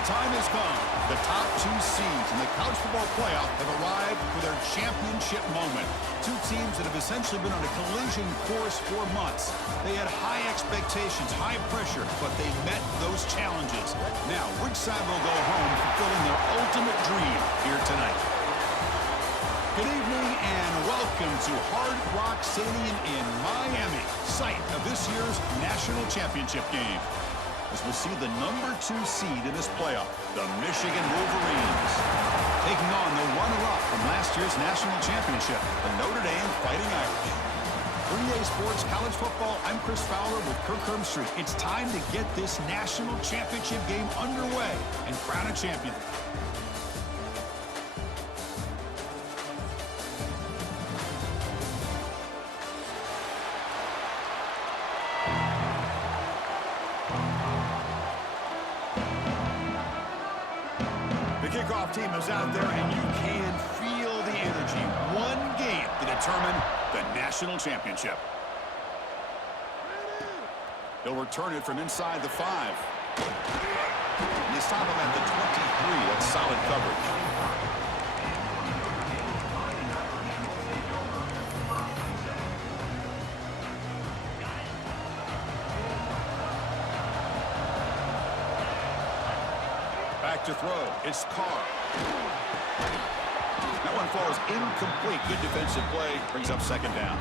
The time has come. The top two seeds in the college football playoff have arrived for their championship moment. Two teams that have essentially been on a collision course for months. They had high expectations, high pressure, but they met those challenges. Now, which side will go home fulfilling their ultimate dream here tonight? Good evening and welcome to Hard Rock Stadium in Miami, site of this year's national championship game. As we'll see the number 2 seed in this playoff, the Michigan Wolverines, taking on the runner-up from last year's national championship, the Notre Dame Fighting Irish. 3A Sports College Football, I'm Chris Fowler with Kirk Herbstreit. It's time to get this national championship game underway and crown a champion. Kickoff team is out there, and you can feel the energy. One game to determine the national championship. He'll return it from inside the 5. And they stop him at the 23. That's solid coverage. To throw. It's Carr. That one falls incomplete. Good defensive play. Brings up second down.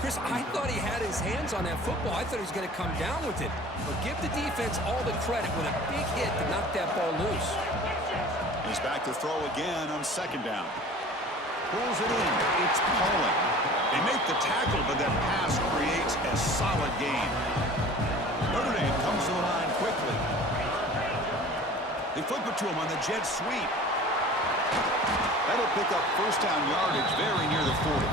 Chris, I thought he had his hands on that football. I thought he was going to come down with it. But give the defense all the credit with a big hit to knock that ball loose. He's back to throw again on second down. Pulls it in. It's Poland. They make the tackle, but that pass creates a solid gain. Notre Dame comes to the line quickly. They flip it to him on the jet sweep. That'll pick up first down yardage very near the 40.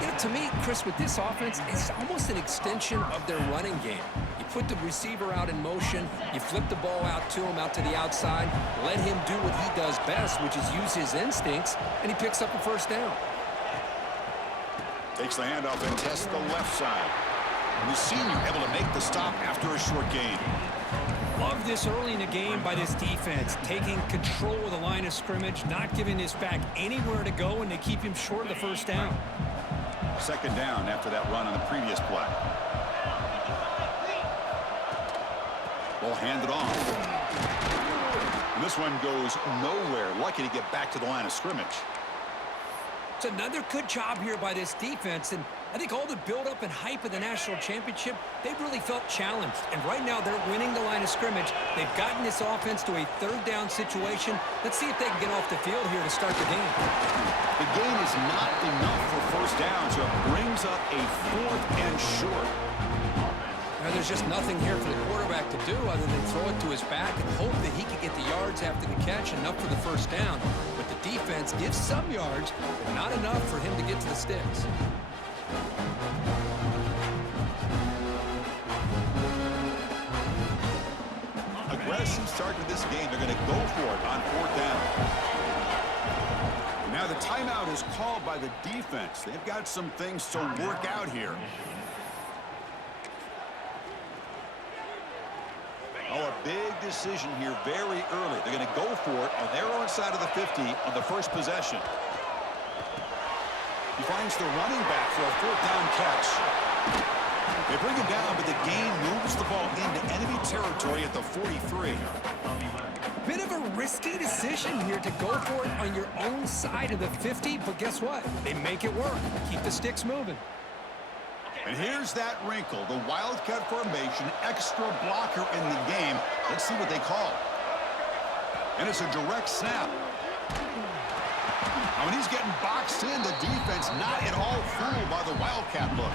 You know, to me, Chris, with this offense, it's almost an extension of their running game. You put the receiver out in motion, you flip the ball out to him, out to the outside, let him do what he does best, which is use his instincts, and he picks up a first down. Takes the handoff and tests the left side. And the senior able to make the stop after a short gain. Love this early in the game by this defense, taking control of the line of scrimmage, not giving this back anywhere to go, and they keep him short of the first down. Second down after that run on the previous play. Ball handed off. And this one goes nowhere. Lucky to get back to the line of scrimmage. It's another good job here by this defense, and I think all the build-up and hype of the national championship, they really felt challenged. And right now, they're winning the line of scrimmage. They've gotten this offense to a third down situation. Let's see if they can get off the field here to start the game. The gain is not enough for first down, so it brings up a 4th and short. Now, there's just nothing here for the quarterback to do other than throw it to his back and hope that he can get the yards after the catch, enough for the first down. But the defense gives some yards, but not enough for him to get to the sticks. Aggressive start to this game. They're going to go for it on 4th down. Now the timeout is called by the defense. They've got some things to work out here. Oh, a big decision here very early. They're going to go for it on their own side of the 50 on the first possession. He finds the running back for a 4th down catch. They bring him down, but the gain moves the ball into enemy territory at the 43. Bit of a risky decision here to go for it on your own side of the 50, but guess what? They make it work. Keep the sticks moving. And here's that wrinkle, the Wildcat formation, extra blocker in the game. Let's see what they call. And it's a direct snap. Now, when he's getting boxed in, the defense not at all fooled by the Wildcat look.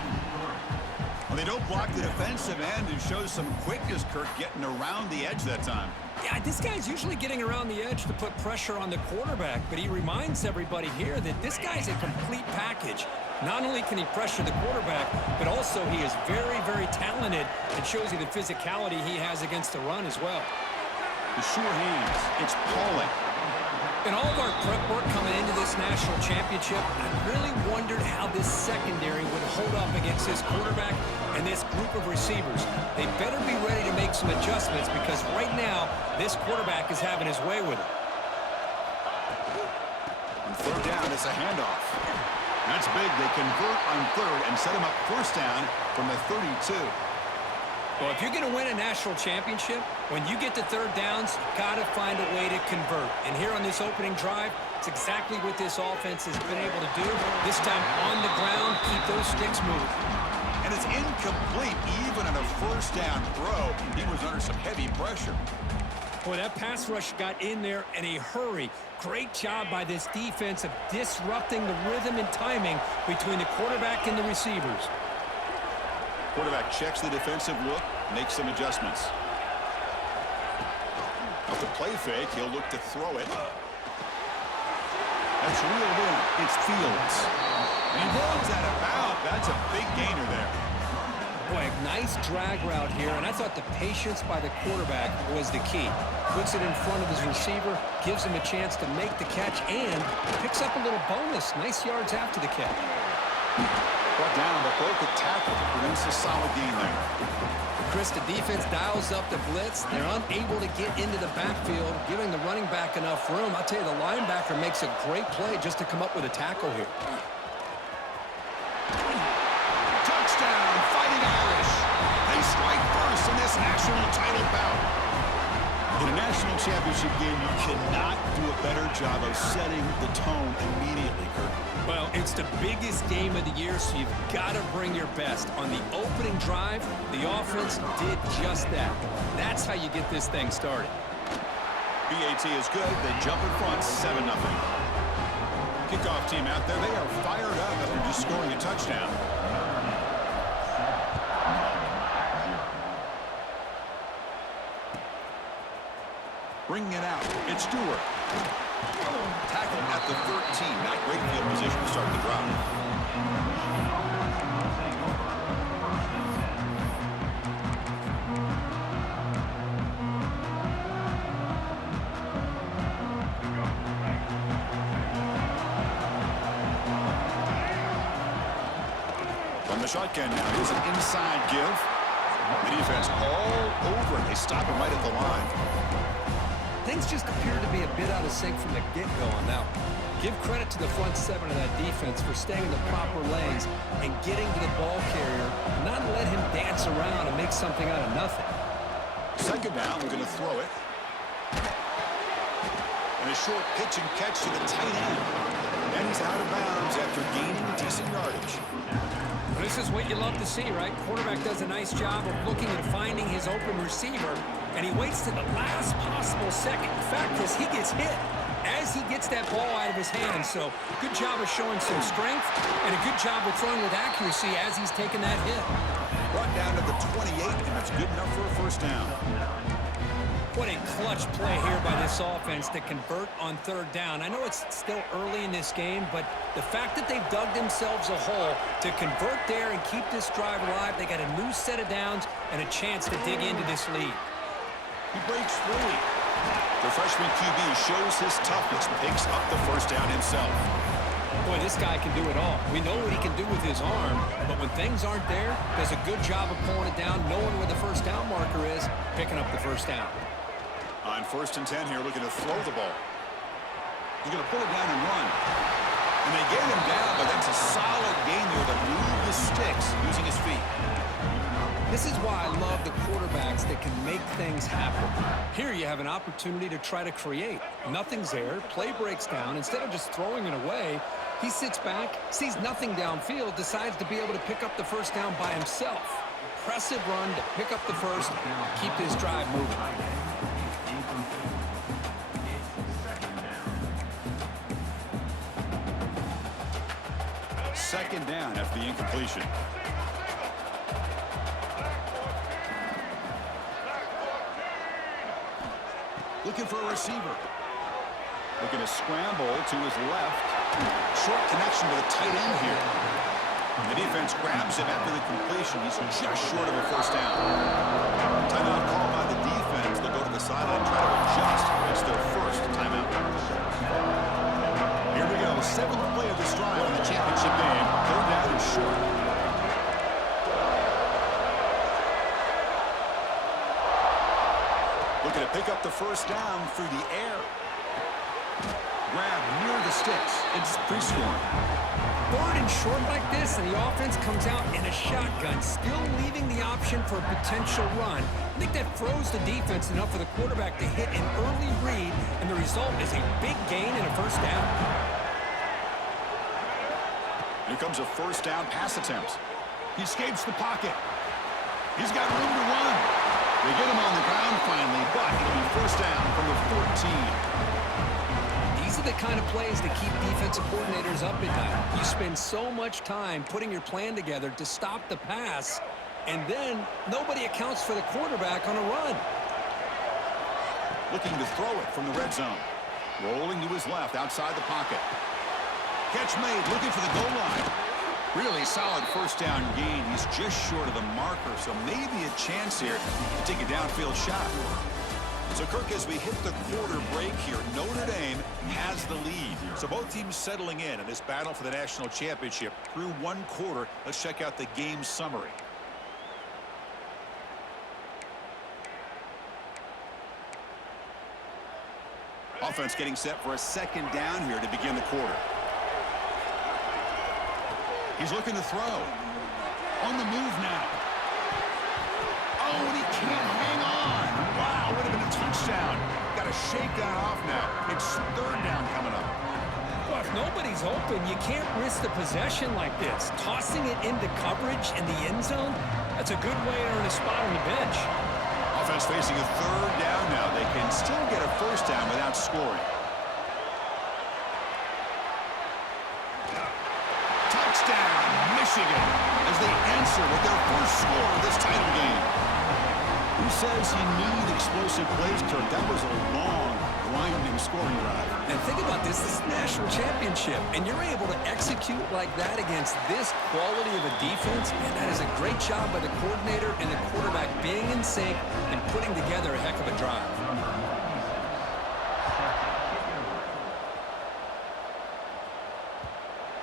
Well, they don't block the defensive end and shows some quickness, Kirk, getting around the edge that time. Yeah, this guy's usually getting around the edge to put pressure on the quarterback, but he reminds everybody here that this guy's a complete package. Not only can he pressure the quarterback, but also he is very, very talented and shows you the physicality he has against the run as well. The sure hands. It's Pauling. In all of our prep work coming into this national championship, I really wondered how this secondary would hold up against this quarterback and this group of receivers. They better be ready to make some adjustments because right now, this quarterback is having his way with it. On third down, it's a handoff. That's big. They convert on third and set him up first down from the 32. Well, if you're going to win a national championship, when you get to third downs, you've got to find a way to convert. And here on this opening drive, it's exactly what this offense has been able to do. This time on the ground, keep those sticks moving. And it's incomplete even on a first down throw. He was under some heavy pressure. Boy, that pass rush got in there in a hurry. Great job by this defense of disrupting the rhythm and timing between the quarterback and the receivers. Quarterback checks the defensive look, makes some adjustments. Off the play fake, he'll look to throw it. That's reeled in. It's Fields. And he runs out of bounds. That's a big gainer there. Boy, a nice drag route here, and I thought the patience by the quarterback was the key. Puts it in front of his receiver, gives him a chance to make the catch, and picks up a little bonus. Nice yards after the catch. Brought down, but broke the tackle to produce a solid gain there. Chris, the defense dials up the blitz. They're unable to get into the backfield, giving the running back enough room. I'll tell you, the linebacker makes a great play just to come up with a tackle here. Touchdown, Fighting Irish. They strike first in this national title bout. In a national championship game, you cannot do a better job of setting the tone immediately, Kirk. Well, it's the biggest game of the year, so you've got to bring your best. On the opening drive, the offense did just that. That's how you get this thing started. BAT is good. They jump in front, 7-0. Kickoff team out there. They are fired up after just scoring a touchdown. Bringing it out. It's Stewart. Tackle at the 13. Not great field position to start the drive. From the shotgun now, here's an inside give. The defense all over. They stop him right at the line. Things just appear to be a bit out of sync from the get-go on that one. Give credit to the front seven of that defense for staying in the proper lanes and getting to the ball carrier, not let him dance around and make something out of nothing. Second down, we're going to throw it. And a short pitch and catch to the tight end. And he's out of bounds after gaining decent yardage. This is what you love to see, right? Quarterback does a nice job of looking and finding his open receiver, and he waits to the last possible second. In fact, Chris, he gets hit as he gets that ball out of his hands. So good job of showing some strength and a good job of throwing with accuracy as he's taking that hit. Brought down to the 28, and that's good enough for a first down. What a clutch play here by this offense to convert on third down. I know it's still early in this game, but the fact that they've dug themselves a hole to convert there and keep this drive alive, they got a new set of downs and a chance to dig into this lead. He breaks free. The freshman QB shows his toughness, picks up the first down himself. Boy, this guy can do it all. We know what he can do with his arm, but when things aren't there, does a good job of pulling it down, knowing where the first down marker is, picking up the first down. On 1st and 10 here, looking to throw the ball. He's going to pull it down and run. And they get him down, but that's a solid gain there to move the sticks using his feet. This is why I love the quarterbacks that can make things happen. Here you have an opportunity to try to create. Nothing's there. Play breaks down. Instead of just throwing it away, he sits back, sees nothing downfield, decides to be able to pick up the first down by himself. Impressive run to pick up the first, keep this drive moving. Second down after the incompletion. Looking for a receiver. Looking to scramble to his left. Short connection to the tight end here. The defense grabs him after the completion. He's just short of a first down. Timeout called by the defense. They'll go to the sideline and try to adjust. It's their first timeout. Here we go. seventh play of this drive in the championship game. Third down and short. Looking to pick up the first down through the air. Grab near the sticks. It's pre-scoring. Third and short like this, and the offense comes out in a shotgun, still leaving the option for a potential run. I think that froze the defense enough for the quarterback to hit an early read, and the result is a big gain and a first down. Here comes a first down pass attempt. He escapes the pocket. He's got room to run. They get him on the ground finally, but it'll be first down from the 14. These are the kind of plays that keep defensive coordinators up at night. You spend so much time putting your plan together to stop the pass, and then nobody accounts for the quarterback on a run. Looking to throw it from the red zone. Rolling to his left outside the pocket. Catch made, looking for the goal line. Really solid first down gain. He's just short of the marker, so maybe a chance here to take a downfield shot. So, Kirk, as we hit the quarter break here, Notre Dame has the lead. So both teams settling in this battle for the national championship through one quarter. Let's check out the game summary. Offense getting set for a second down here to begin the quarter. He's looking to throw. On the move now. Oh, and he can't hang on. Wow, would have been a touchdown. Got to shake that off now. It's third down coming up. Well, if nobody's open, you can't risk the possession like this. Tossing it into coverage in the end zone, that's a good way to earn a spot on the bench. Offense facing a third down now. They can still get a first down without scoring. Touchdown, Michigan, as they answer with their first score of this title game. Who says you need explosive plays, Kirk? That was a long, grinding scoring drive. And think about this is a national championship, and you're able to execute like that against this quality of a defense, and that is a great job by the coordinator and the quarterback being in sync and putting together a heck of a drive.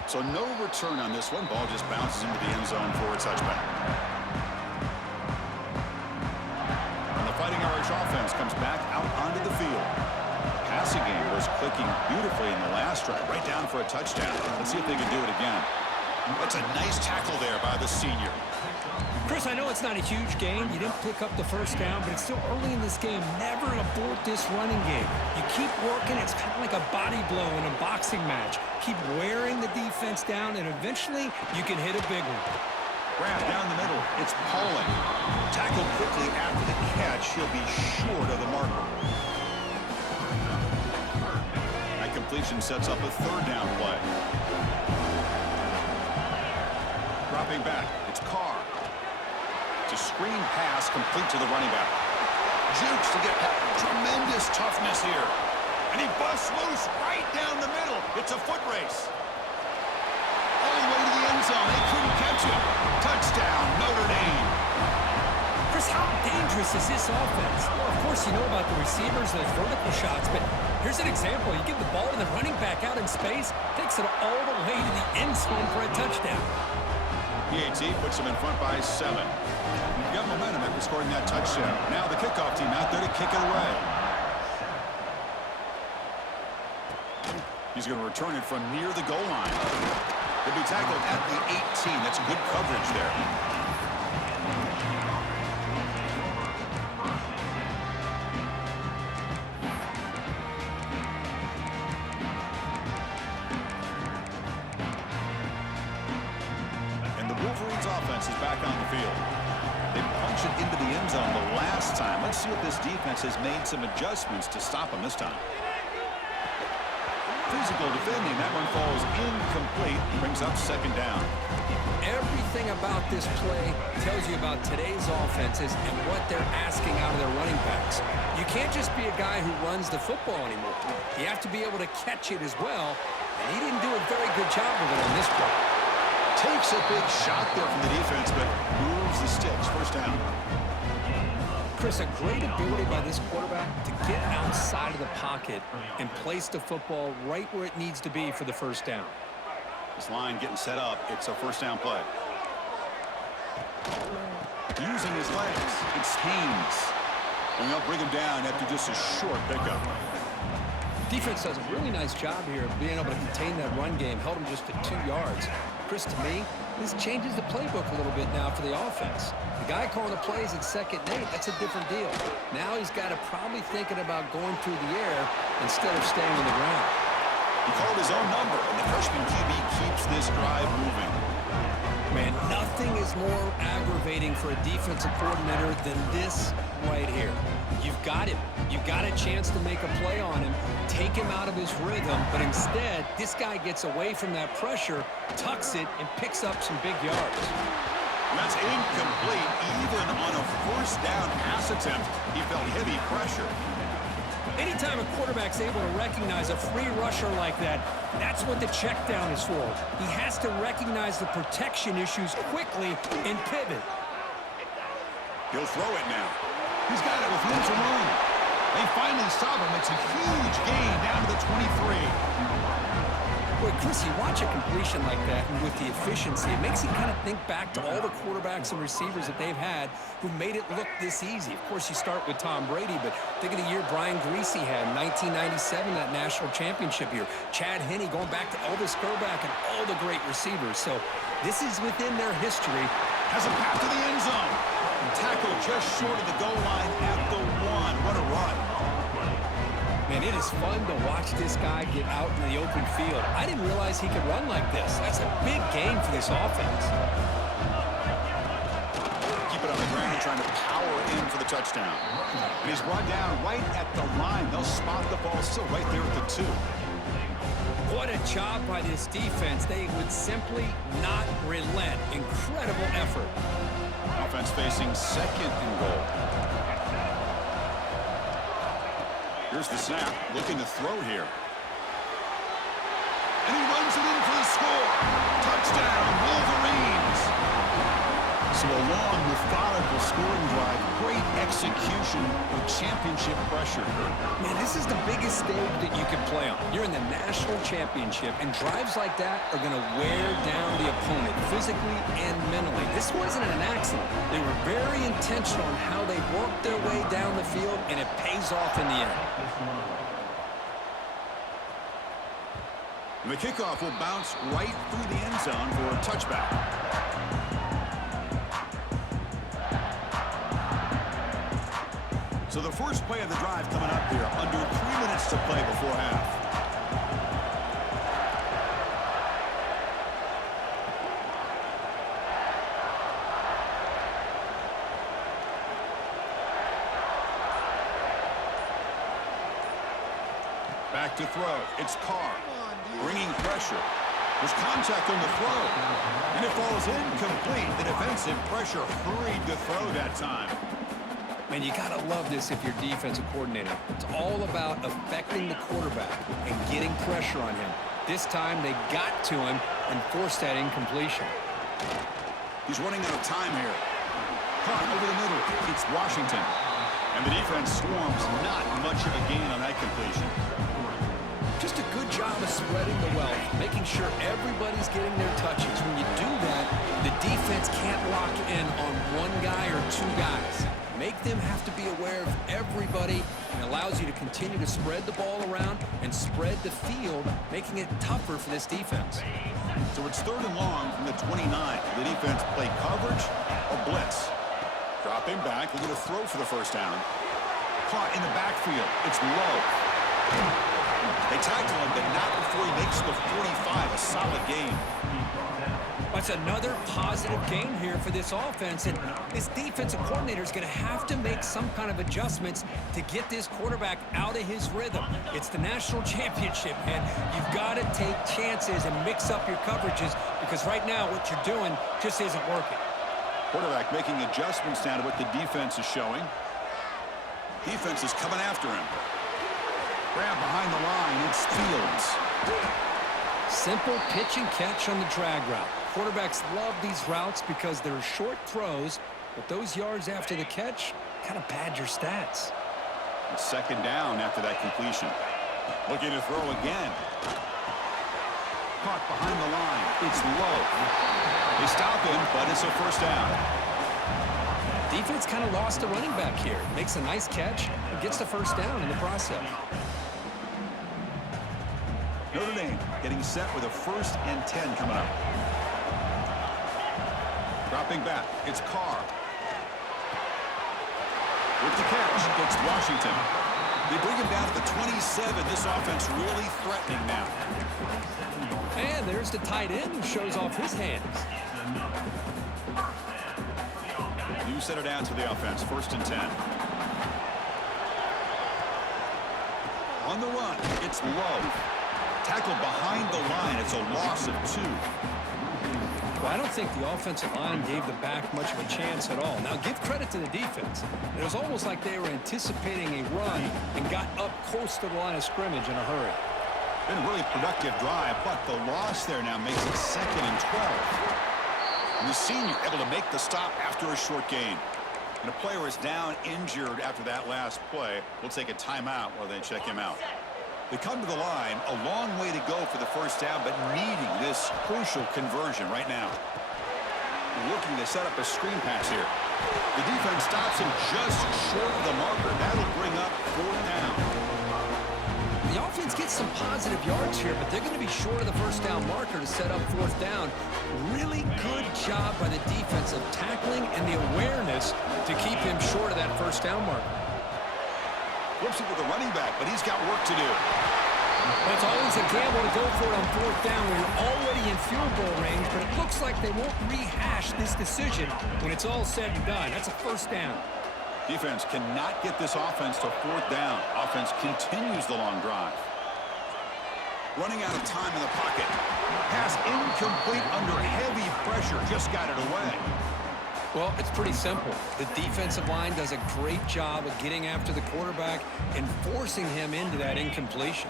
So no return on this one. Ball just bounces into the end zone for a touchback. And the Fighting Irish offense comes back out onto the field. Passing game was clicking beautifully in the last drive, right down for a touchdown. Let's see if they can do it again. That's a nice tackle there by the senior. Chris, I know it's not a huge game. You didn't pick up the first down, but it's still early in this game. Never abort this running game. You keep working. It's kind of like a body blow in a boxing match. Keep wearing the defense down, and eventually you can hit a big one. Grab down the middle. It's Pauling. Tackled quickly after the catch. He'll be short of the marker. That completion sets up a third down play. Dropping back. It's Carr. It's a screen pass complete to the running back. Jukes to get tremendous toughness here. And he busts loose right down the middle. It's a foot race. All the way to the end zone. They couldn't catch him. Touchdown, Notre Dame. Chris, how dangerous is this offense? Well, of course, you know about the receivers and the vertical shots, but here's an example. You give the ball to the running back out in space, takes it all the way to the end zone for a touchdown. PAT puts them in front by 7. You've got momentum after scoring that touchdown. Now the kickoff team out there to kick it away. He's going to return it from near the goal line. He'll be tackled at the 18. That's good coverage there. And the Wolverines offense is back on the field. They punched it into the end zone the last time. Let's see if this defense has made some adjustments to stop them this time. Physical defending. That one falls incomplete. Brings up second down. Everything about this play tells you about today's offenses and what they're asking out of their running backs. You can't just be a guy who runs the football anymore. You have to be able to catch it as well, and he didn't do a very good job of it on this play. Takes a big shot there from the defense, but moves the sticks. First down. Chris, a great ability by this quarterback to get outside of the pocket and place the football right where it needs to be for the first down. This line getting set up. It's a first down play. Using his legs. It's Haynes. And they'll bring him down after just a short pickup. Defense does a really nice job here of being able to contain that run game. Held him just at 2 yards. Chris, to me, this changes the playbook a little bit now for the offense. The guy calling the plays at 2nd and 8, that's a different deal. Now he's got to probably thinking about going through the air instead of staying on the ground. He called his own number, and the freshman QB keeps this drive moving. Man, nothing is more aggravating for a defensive coordinator than this right here. You've got him. You've got a chance to make a play on him, take him out of his rhythm, but instead, this guy gets away from that pressure, tucks it, and picks up some big yards. That's incomplete. Even on a first down pass attempt, he felt heavy pressure. Anytime a quarterback's able to recognize a free rusher like that, that's what the check down is for. He has to recognize the protection issues quickly and pivot. He'll throw it now. He's got it with room to run. They finally stop him. It's a huge gain down to the 23. Boy, Chris, you watch a completion like that, and with the efficiency, it makes you kind of think back to all the quarterbacks and receivers that they've had who made it look this easy. Of course, you start with Tom Brady, but think of the year Brian Greasy had in 1997, that national championship year. Chad Henne going back to Elvis Grbac and all the great receivers. So this is within their history. Has a path to the end zone. Tackled just short of the goal line at the 1. What a run. Man, it is fun to watch this guy get out in the open field. I didn't realize he could run like this. That's a big game for this offense. Keep it on the ground, trying to power in for the touchdown. And he's brought down right at the line. They'll spot the ball still right there at the 2. What a job by this defense. They would simply not relent. Incredible effort. Offense facing 2nd and goal. Here's the snap, looking to throw here. And he runs it in for the score. Touchdown, Wolverines. So a long, methodical scoring drive. Great execution with championship pressure. Man, this is the biggest stage that you can play on. You're in the national championship, and drives like that are going to wear down the opponent physically and mentally. This wasn't an accident. They were very intentional in how they worked their way down the field, and it pays off in the end. And the kickoff will bounce right through the end zone for a touchback. So the first play of the drive coming up here. Under 3 minutes to play before half. Back to throw. It's Carr. Bringing pressure. There's contact on the throw. And it falls incomplete. The defensive pressure hurried to throw that time. Man, you got to love this if you're defensive coordinator. It's all about affecting the quarterback and getting pressure on him. This time, they got to him and forced that incompletion. He's running out of time here. Caught over the middle. It's Washington. And the defense swarms. Not much of a gain on that completion. Just a good job of spreading the wealth, making sure everybody's getting their touches. When you do that, the defense can't lock in on one guy or 2 guys. Make them have to be aware of everybody, and allows you to continue to spread the ball around and spread the field, making it tougher for this defense. So it's 3rd and long from the 29. The defense play coverage or blitz. Dropping back, they're going to throw for the first down. Caught in the backfield. It's low. They tackle him, but not before he makes the 45. A solid game. That's another positive game here for this offense, and this defensive coordinator is going to have to make some kind of adjustments to get this quarterback out of his rhythm. It's the national championship, man. You've got to take chances and mix up your coverages, because right now what you're doing just isn't working. Quarterback making adjustments down to what the defense is showing. Defense is coming after him. Grab behind the line. It's Fields. Simple pitch and catch on the drag route. Quarterbacks love these routes because they're short throws, but those yards after the catch kind of pad your stats. It's second down after that completion. Looking to throw again. Caught behind the line. It's low. They stop him, but it's a first down. Defense kind of lost a running back here. Makes a nice catch and gets the first down in the process. Notre Dame getting set with a 1st and 10 coming up. Dropping back. It's Carr. With the catch, it's Washington. They bring him down to the 27. This offense really threatening now. And there's the tight end who shows off his hands. You set it down to the offense. 1st and 10. On the run, it's low. Tackled behind the line. It's a loss of 2. Well, I don't think the offensive line gave the back much of a chance at all. Now, give credit to the defense. It was almost like they were anticipating a run and got up close to the line of scrimmage in a hurry. Been a really productive drive, but the loss there now makes it 2nd and 12. And the senior able to make the stop after a short gain. And a player is down injured after that last play. We'll take a timeout while they check him out. They come to the line, a long way to go for the first down, but needing this crucial conversion right now. Looking to set up a screen pass here. The defense stops him just short of the marker. That'll bring up 4th down. The offense gets some positive yards here, but they're going to be short of the first down marker to set up 4th down. Really good job by the defense of tackling and the awareness to keep him short of that first down marker. Flips it to the running back, but he's got work to do. It's always a gamble to go for it on 4th down when you're already in field goal range, but it looks like they won't rehash this decision when it's all said and done. That's a first down. Defense cannot get this offense to 4th down. Offense continues the long drive. Running out of time in the pocket. Pass incomplete under heavy pressure. Just got it away. Well, it's pretty simple. The defensive line does a great job of getting after the quarterback and forcing him into that incompletion.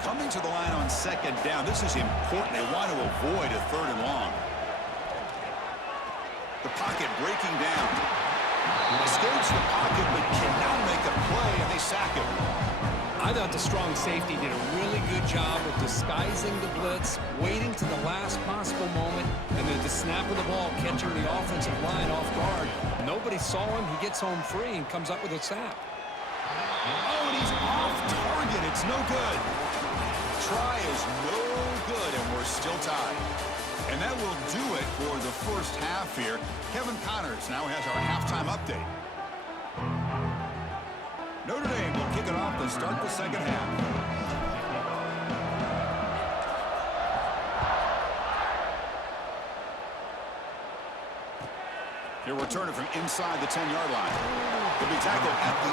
Coming to the line on 2nd down. This is important. They want to avoid a 3rd and long. The pocket breaking down. Escapes the pocket but cannot make a play, and they sack him. I thought the strong safety did a really good job of disguising the blitz, waiting to the last possible moment, and then the snap of the ball catching the offensive line off guard. Nobody saw him. He gets home free and comes up with a sack. Oh, and he's off target. It's no good. Try is no good, and we're still tied. And that will do it for the first half here. Kevin Connors now has our halftime update. Notre Dame will kick it off to start the second half. He'll return it from inside the 10-yard line. He'll be tackled at the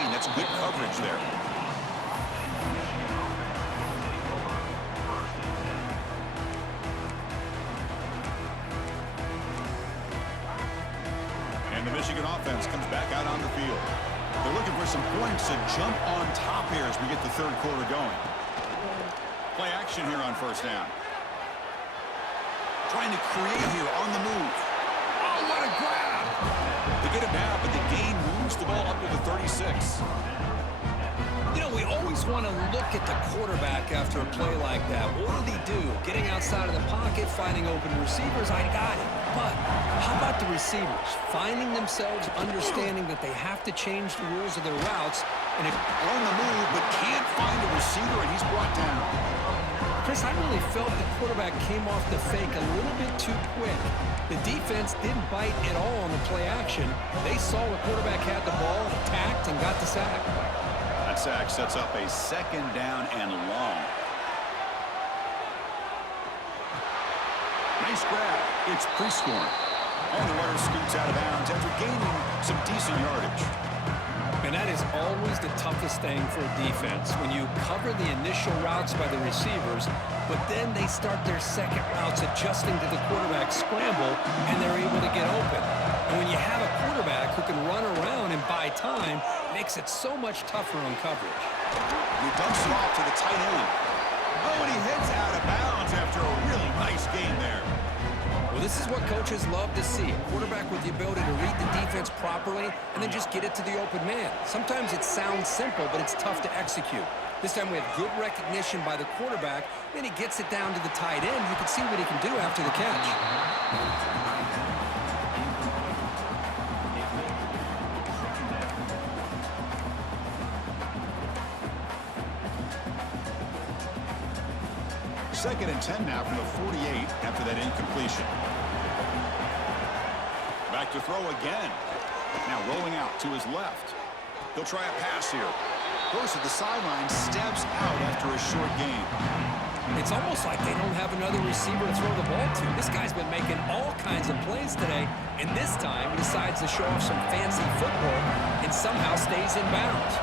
18. That's good coverage there. And the Michigan offense comes back out on the field. They're looking for some points to jump on top here as we get the 3rd quarter going. Play action here on 1st down. Trying to create here on the move. Oh, what a grab! They get it down, but the gain moves the ball up to the 36. You know, we always want to look at the quarterback after a play like that. What did he do? Getting outside of the pocket, finding open receivers, I got it. But how about the receivers? Finding themselves understanding that they have to change the rules of their routes. And if on the move, but can't find a receiver, and he's brought down. Chris, I really felt the quarterback came off the fake a little bit too quick. The defense didn't bite at all on the play action. They saw the quarterback had the ball, attacked, and got the sack. That sack sets up a 2nd down and long. Nice grab. It's pre-scoring. And the runner scoots out of bounds after gaining some decent yardage. And that is always the toughest thing for a defense, when you cover the initial routes by the receivers, but then they start their second routes adjusting to the quarterback scramble, and they're able to get open. And when you have a quarterback who can run around and buy time, it makes it so much tougher on coverage. He dumps it off to the tight end. Oh, and he heads out of bounds after a really nice game there. Well, this is what coaches love to see. A quarterback with the ability to read the defense properly and then just get it to the open man. Sometimes it sounds simple, but it's tough to execute. This time we have good recognition by the quarterback. Then he gets it down to the tight end. You can see what he can do after the catch. Second and 10 now from the 48 after that incompletion. Back to throw again. Now rolling out to his left. He'll try a pass here. Goes to the sideline, steps out after a short gain. It's almost like they don't have another receiver to throw the ball to. This guy's been making all kinds of plays today, and this time he decides to show off some fancy footwork and somehow stays in bounds.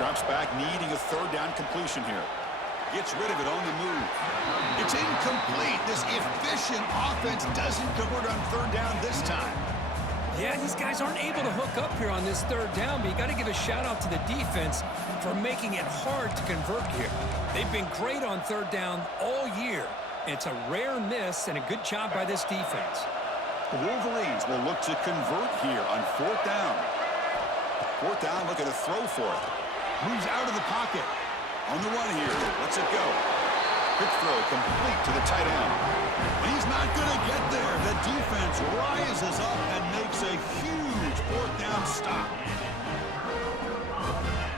Drops back, needing a third down completion here. Gets rid of it on the move. It's incomplete. This efficient offense doesn't convert on third down this time. Yeah, these guys aren't able to hook up here on this third down, but you got to give a shout-out to the defense for making it hard to convert here. They've been great on third down all year. It's a rare miss and a good job by this defense. The Wolverines will look to convert here on fourth down. Fourth down, looking to throw for it. Moves out of the pocket. On the run here, lets it go. Quick throw complete to the tight end. And he's not going to get there. The defense rises up and makes a huge fourth down stop.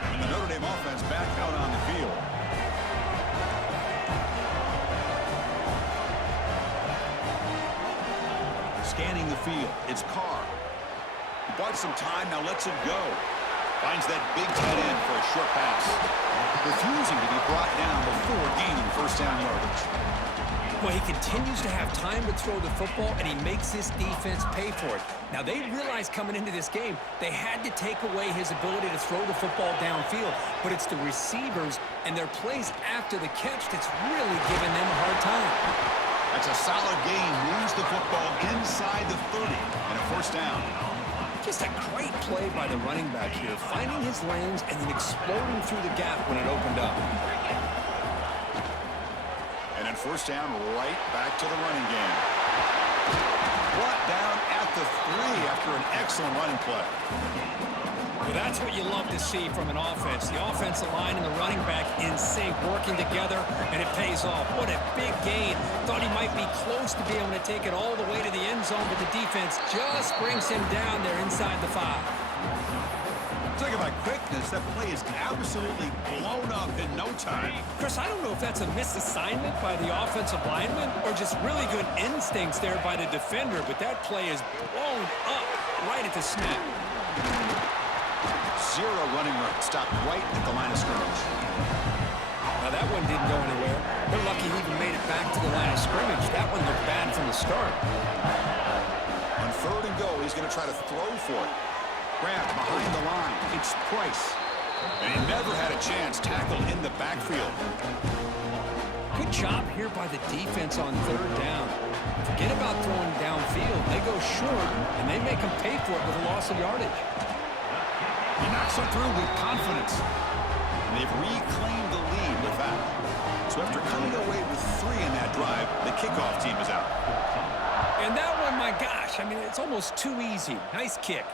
And the Notre Dame offense back out on the field. Scanning the field, it's Carr. He bought some time, now lets it go. Finds that big tight end for a short pass. Refusing to be brought down before gaining first down yardage. Well, he continues to have time to throw the football, and he makes this defense pay for it. Now, they realized coming into this game, they had to take away his ability to throw the football downfield. But it's the receivers and their plays after the catch that's really giving them a hard time. That's a solid game. Moves the football inside the 30 and a first down. Just a great play by the running back here, finding his lanes and then exploding through the gap when it opened up. And then first down, right back to the running game. Brought down at the 3 after an excellent running play. Well, that's what you love to see from an offense. The offensive line and the running back in sync, working together, and it pays off. What a big gain. Thought he might be close to being able to take it all the way to the end zone, but the defense just brings him down there inside the 5. Talk about quickness. That play is absolutely blown up in no time. Chris, I don't know if that's a misassignment by the offensive lineman or just really good instincts there by the defender, but that play is blown up right at the snap. Zero running room. Stopped right at the line of scrimmage. Now that one didn't go anywhere. They're lucky he even made it back to the line of scrimmage. That one looked bad from the start. On third and goal, he's going to try to throw for it. Grab behind the line. It's Price. And he never had a chance. Tackled in the backfield. Good job here by the defense on third down. Forget about throwing downfield. They go short, and they make them pay for it with a loss of yardage. He knocks it through with confidence. And they've reclaimed the lead with that. So after coming away with 3 in that drive, the kickoff team is out. And that one, my gosh, I mean, it's almost too easy. Nice kick.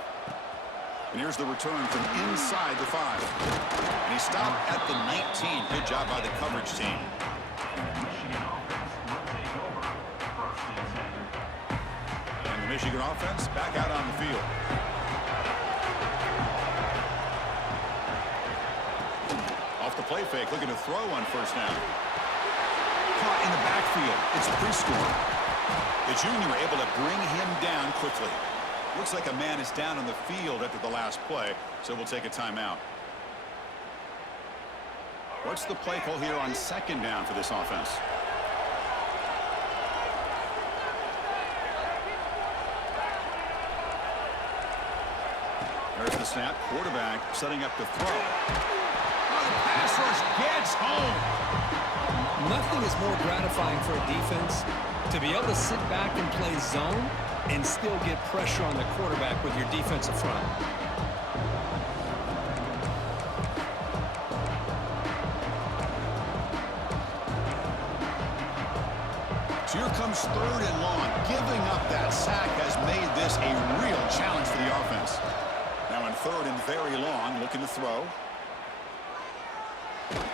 And here's the return from inside the 5. And he stopped at the 19. Good job by the coverage team. And the Michigan offense back out on the field. Off the play fake, looking to throw on first down. Caught in the backfield. It's Prescore. The junior able to bring him down quickly. Looks like a man is down on the field after the last play, so we'll take a timeout. What's the play call here on second down for this offense? There's the snap. Quarterback setting up the throw. Oh, the pass rush gets home. Nothing is more gratifying for a defense to be able to sit back and play zone and still get pressure on the quarterback with your defensive front. So here comes 3rd and long. Giving up that sack has made this a real challenge for the offense. Now in 3rd and very long, looking to throw.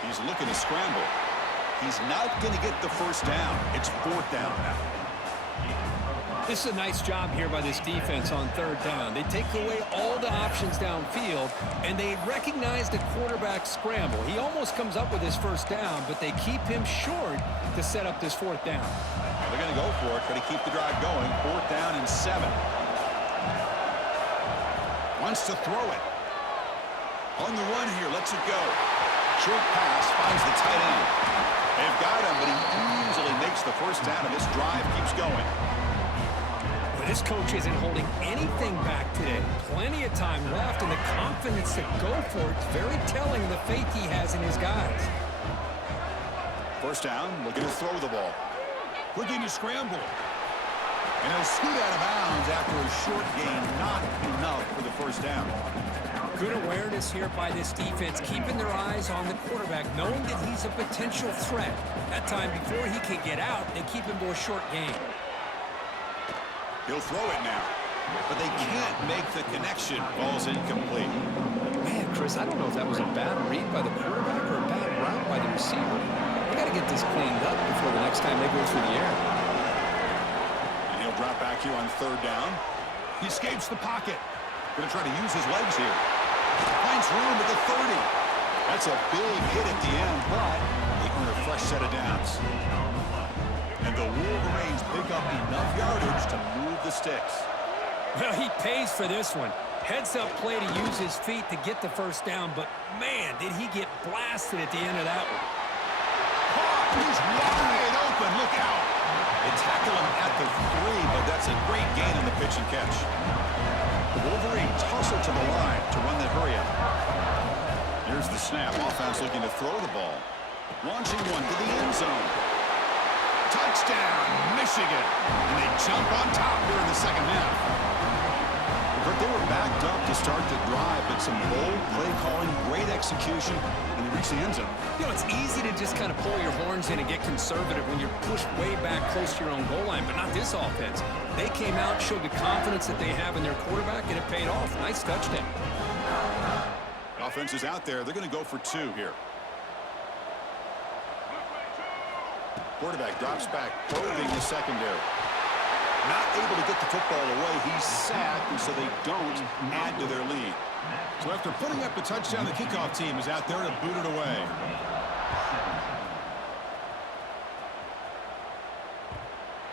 He's looking to scramble. He's not going to get the first down. It's 4th down now. This is a nice job here by this defense on 3rd down. They take away all the options downfield, and they recognize the quarterback scramble. He almost comes up with his first down, but they keep him short to set up this 4th down. They're going to go for it, try to keep the drive going. 4th down and 7. Wants to throw it. On the run here, lets it go. Short pass, finds the tight end. They've got him, but he easily makes the first down, and this drive keeps going. Well, this coach isn't holding anything back today. Plenty of time left, and the confidence to go for it is very telling of the faith he has in his guys. First down, looking to throw the ball. Looking to scramble. And he'll scoot out of bounds after a short gain. Not enough for the first down. Good awareness here by this defense, keeping their eyes on the quarterback, knowing that he's a potential threat. That time, before he can get out, they keep him to a short gain. He'll throw it now. But they can't make the connection. Ball's incomplete. Man, Chris, I don't know if that was a bad read by the quarterback or a bad route by the receiver. They got to get this cleaned up before the next time they go through the air. And he'll drop back here on 3rd down. He escapes the pocket. Going to try to use his legs here. Finds room at the 30. That's a big hit at the end, but they earn a fresh set of downs. And the Wolverines pick up enough yardage to move the sticks. Well, he pays for this one. Heads-up play to use his feet to get the first down, but, man, did he get blasted at the end of that one. He's wide open. Look out. They tackle him at the 3, but that's a great gain on the pitch and catch. The Wolverines hustle to the line to run that hurry up. Here's the snap. Offense looking to throw the ball. Launching one to the end zone. Touchdown, Michigan. And they jump on top here in the second half. But they were backed up to start the drive, but some bold play calling, great execution, and they reach the end zone. You know, it's easy to just kind of pull your horns in and get conservative when you're pushed way back close to your own goal line, but not this offense. They came out, showed the confidence that they have in their quarterback, and it paid off. Nice touchdown. The offense is out there. They're going to go for 2 here. Quarterback drops back, probing the secondary. Not able to get the football away. He's sacked, and so they don't add to their lead. So after putting up the touchdown, the kickoff team is out there to boot it away.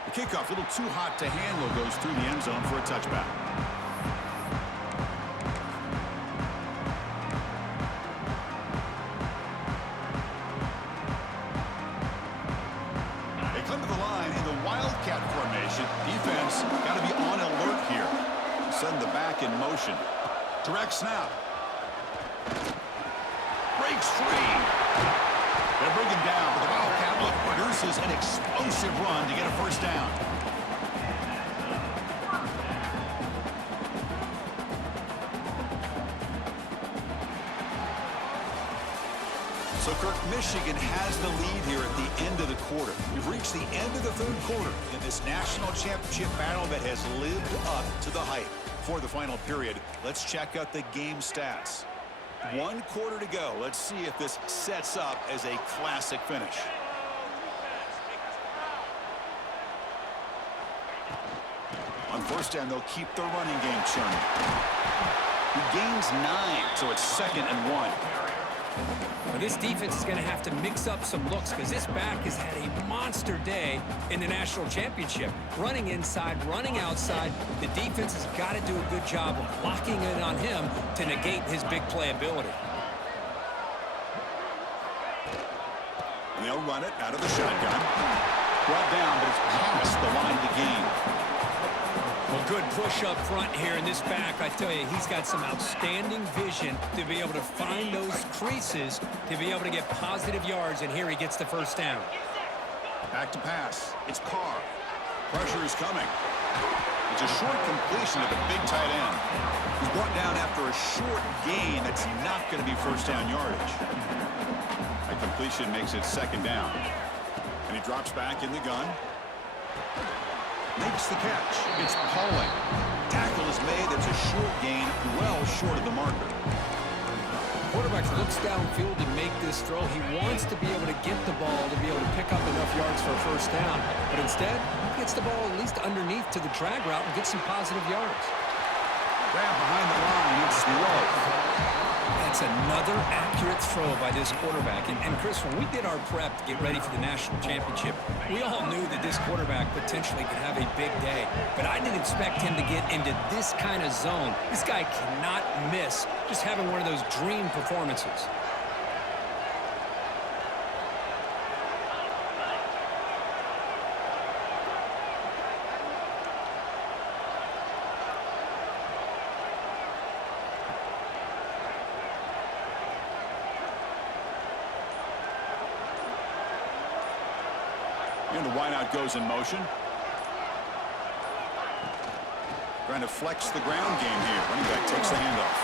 The kickoff, a little too hot to handle, goes through the end zone for a touchback. They come to the line in the Wildcat formation. Defense got to be on alert here. Send the back in motion. Direct snap. Breaks free. They'll bring him down, but the Wildcat look produces an explosive run to get a first down. So, Kirk, Michigan has the lead here at the end of the quarter. We've reached the end of the 3rd quarter in this national championship battle that has lived up to the hype. For the final period, let's check out the game stats. 1 quarter to go. Let's see if this sets up as a classic finish. On first down, they'll keep the running game churning. He gains 9, so it's 2nd and 1. Well, this defense is going to have to mix up some looks because this back has had a monster day in the national championship. Running inside, running outside. The defense has got to do a good job of locking in on him to negate his big play ability. And they'll run it out of the shotgun. Brought down, but it's past the line to gain. Well, good push up front here in this back. I tell you, he's got some outstanding vision to be able to find those creases, to be able to get positive yards, and here he gets the first down. Back to pass. It's Carr. Pressure is coming. It's a short completion to the big tight end. He's brought down after a short gain that's not going to be first down yardage. That completion makes it 2nd down. And he drops back in the gun. Makes the catch. It's Pauling. Tackle is made. It's a short gain, well short of the marker. Quarterback looks downfield to make this throw. He wants to be able to get the ball to be able to pick up enough yards for a first down. But instead, he gets the ball at least underneath to the drag route and gets some positive yards. Grab behind the line. It's low. That's another accurate throw by this quarterback. And Chris, when we did our prep to get ready for the national championship, we all knew that this quarterback potentially could have a big day. But I didn't expect him to get into this kind of zone. This guy cannot miss just having one of those dream performances. And the wideout goes in motion. Trying to flex the ground game here. Running back takes the handoff.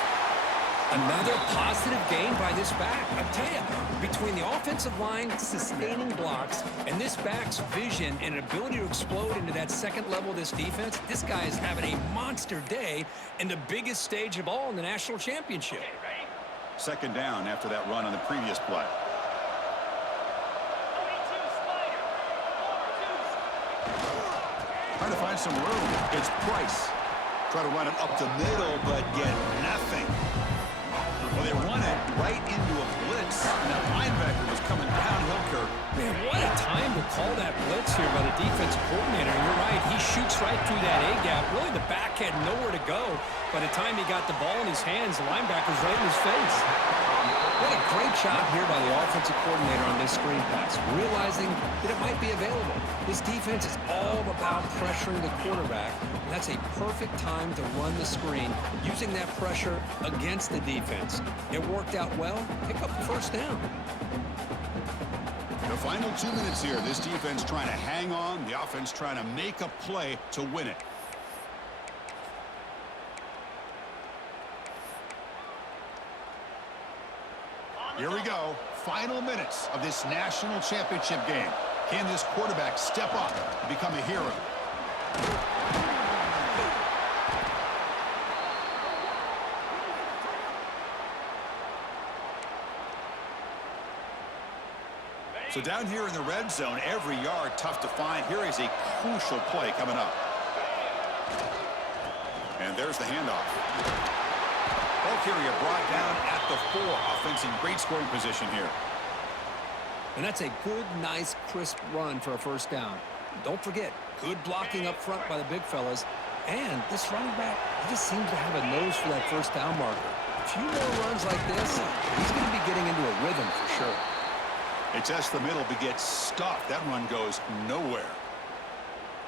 Another positive gain by this back. I tell you, between the offensive line sustaining blocks and this back's vision and ability to explode into that second level of this defense, this guy is having a monster day in the biggest stage of all in the national championship. Second down after that run on the previous play. Trying to find some room. It's Price. Try to run it up the middle, but get nothing. Well, they run it right into a blitz, and that linebacker was coming downhill, Kirk. Man, what a time to call that blitz here by the defensive coordinator. You're right. He shoots right through that A-gap. Really, the back had nowhere to go. By the time he got the ball in his hands, the linebacker's right in his face. What a great job here by the offensive coordinator on this screen pass, realizing that it might be available. This defense is all about pressuring the quarterback, and that's a perfect time to run the screen, using that pressure against the defense. It worked out well. Pick up the first down. The final 2 minutes here. This defense trying to hang on. The offense trying to make a play to win it. Here we go. Final minutes of this national championship game. Can this quarterback step up and become a hero? So down here in the red zone, every yard tough to find. Here is a crucial play coming up. And there's the handoff. Ball carrier brought down at the 4. Offense in great scoring position here. And that's a good, nice, crisp run for a first down. Don't forget, good blocking up front by the big fellas. And this running back, he just seems to have a nose for that first down marker. A few more runs like this, he's going to be getting into a rhythm for sure. They test the middle, but gets stuffed. That run goes nowhere.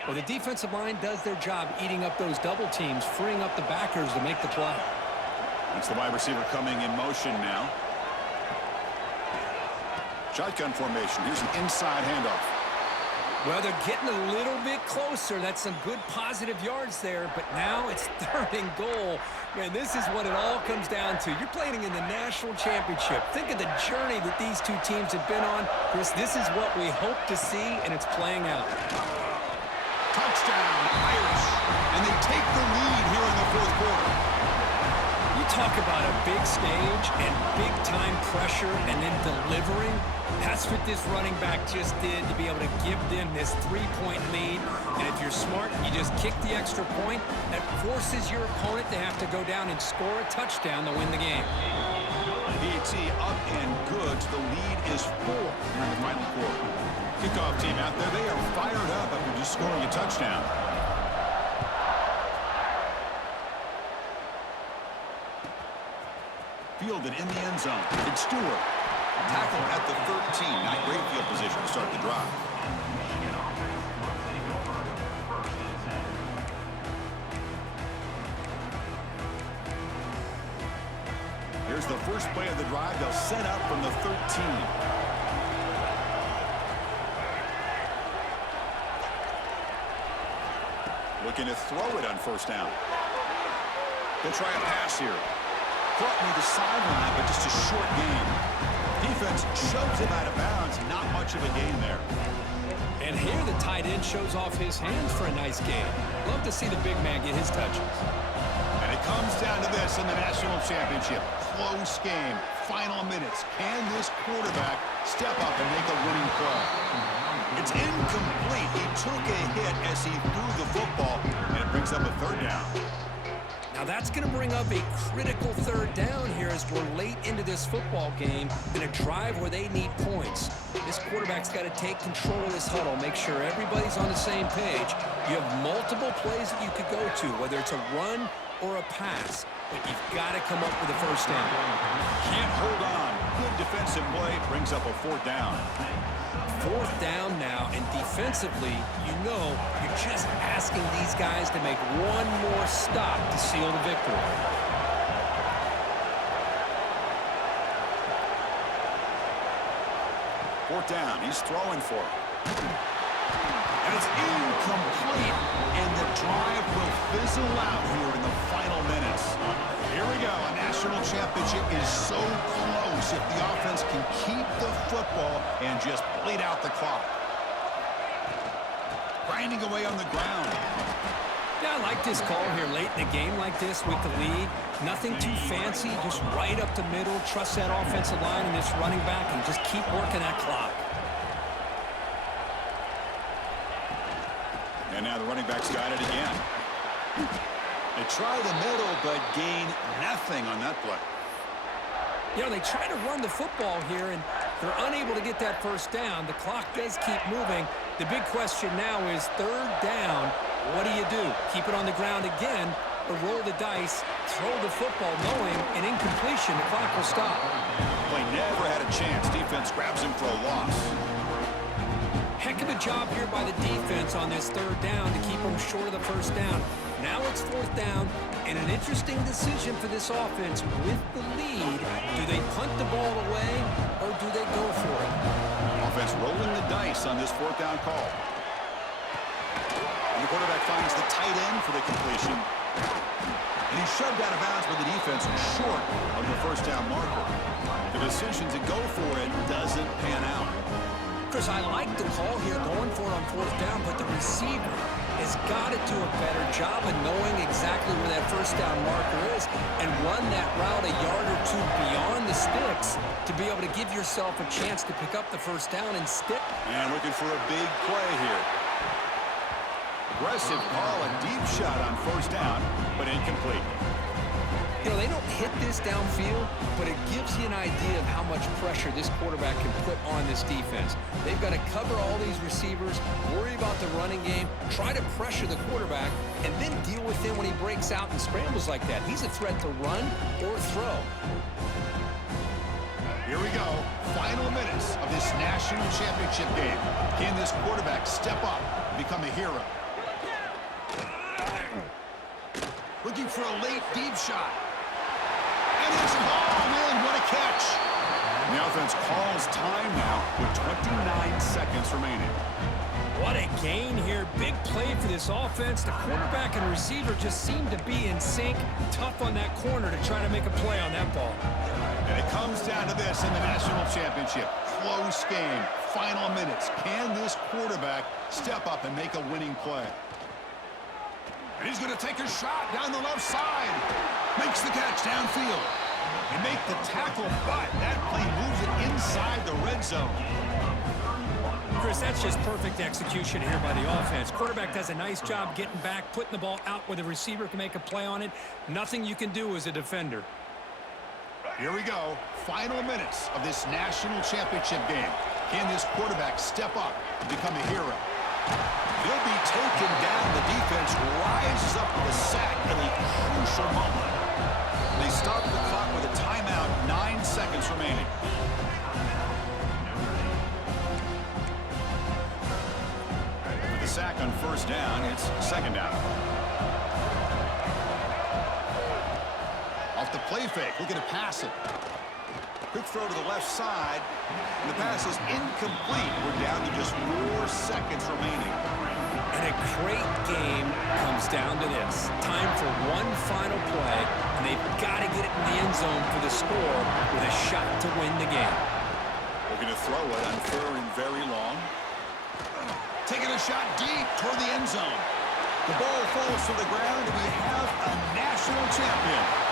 Well, the defensive line does their job eating up those double teams, freeing up the backers to make the play. That's the wide receiver coming in motion now. Shotgun formation. Here's an inside handoff. Well, they're getting a little bit closer. That's some good positive yards there, but now it's 3rd and goal. Man, this is what it all comes down to. You're playing in the national championship. Think of the journey that these two teams have been on. Chris, this is what we hope to see, and it's playing out. Touchdown, Irish. And they take the lead here in the 4th quarter. You talk about a big stage and big-time pressure and then delivering. That's what this running back just did to be able to give them this 3-point lead. And if you're smart, you just kick the extra point. That forces your opponent to have to go down and score a touchdown to win the game. BT up and good. The lead is 4 here in the final quarter. Kickoff team out there. They are fired up after just scoring a touchdown. Fielded in the end zone. It's Stewart. Tackle at the 13. Not great field position to start the drive. Here's the first play of the drive. They'll set up from the 13. Looking to throw it on first down. They'll try a pass here. Caught near the sideline, but just a short gain. Defense shoves him out of bounds. Not much of a gain there. And here the tight end shows off his hands for a nice game. Love to see the big man get his touches. And it comes down to this in the national championship. Close game. Final minutes. Can this quarterback step up and make a winning play? It's incomplete. He took a hit as he threw the football, and it brings up a third down. Now that's going to bring up a critical third down here as we're late into this football game in a drive where they need points. This quarterback's got to take control of this huddle, make sure everybody's on the same page. You have multiple plays that you could go to, whether it's a run or a pass, but you've got to come up with a first down. Can't hold on. Good defensive play brings up a fourth down. Fourth down now, and defensively, you know you're just asking these guys to make one more stop to seal the victory. Fourth down, he's throwing for it. And it's incomplete, and the drive will fizzle out here in the final minutes. Here we go. A national championship is so close if the offense can keep the football and just bleed out the clock. Grinding away on the ground. Yeah, I like this call here late in the game like this with the lead. Nothing too fancy, just right up the middle. Trust that offensive line and this running back and just keep working that clock. And now the running back's got it again. They try the middle, but gain nothing on that play. You know, they try to run the football here, and they're unable to get that first down. The clock does keep moving. The big question now is third down. What do you do? Keep it on the ground again, or roll the dice, throw the football, knowing an incompletion, the clock will stop. Play never had a chance. Defense grabs him for a loss. Heck of a job here by the defense on this third down to keep them short of the first down. Now it's fourth down, and an interesting decision for this offense with the lead. Do they punt the ball away, or do they go for it? Offense rolling the dice on this fourth down call. And the quarterback finds the tight end for the completion. And he's shoved out of bounds by the defense short of the first down marker. The decision to go for it doesn't pan out. Chris, I like the call here going for it on fourth down, but the receiver has got to do a better job of knowing exactly where that first down marker is and run that route a yard or two beyond the sticks to be able to give yourself a chance to pick up the first down and stick. And looking for a big play here. Aggressive call, a deep shot on first down, but incomplete. You know, they don't hit this downfield, but it gives you an idea of how much pressure this quarterback can put on this defense. They've got to cover all these receivers, worry about the running game, try to pressure the quarterback, and then deal with him when he breaks out and scrambles like that. He's a threat to run or throw. Here we go. Final minutes of this national championship game. Can this quarterback step up and become a hero? Looking for a late deep shot. And it's called in. What a catch. The offense calls time now with 29 seconds remaining. What a gain here. Big play for this offense. The quarterback and receiver just seem to be in sync. Tough on that corner to try to make a play on that ball. And it comes down to this in the national championship. Close game. Final minutes. Can this quarterback step up and make a winning play? And he's going to take a shot down the left side. Makes the catch downfield. And make the tackle, but that play moves it inside the red zone. Chris, that's just perfect execution here by the offense. Quarterback does a nice job getting back, putting the ball out where the receiver can make a play on it. Nothing you can do as a defender. Here we go. Final minutes of this national championship game. Can this quarterback step up and become a hero? He'll be taken down. The defense rises up with a sack at a crucial moment. They stop the clock with a timeout, 9 seconds remaining. With the sack on first down, it's second down. Off the play fake, looking to pass it. Quick throw to the left side, and the pass is incomplete. We're down to just 4 seconds remaining. And a great game comes down to this. Time for one final play, and they've got to get it in the end zone for the score with a shot to win the game. We're going to throw it on third and very long. Taking a a shot deep toward the end zone. The ball falls to the ground, and we have a national champion.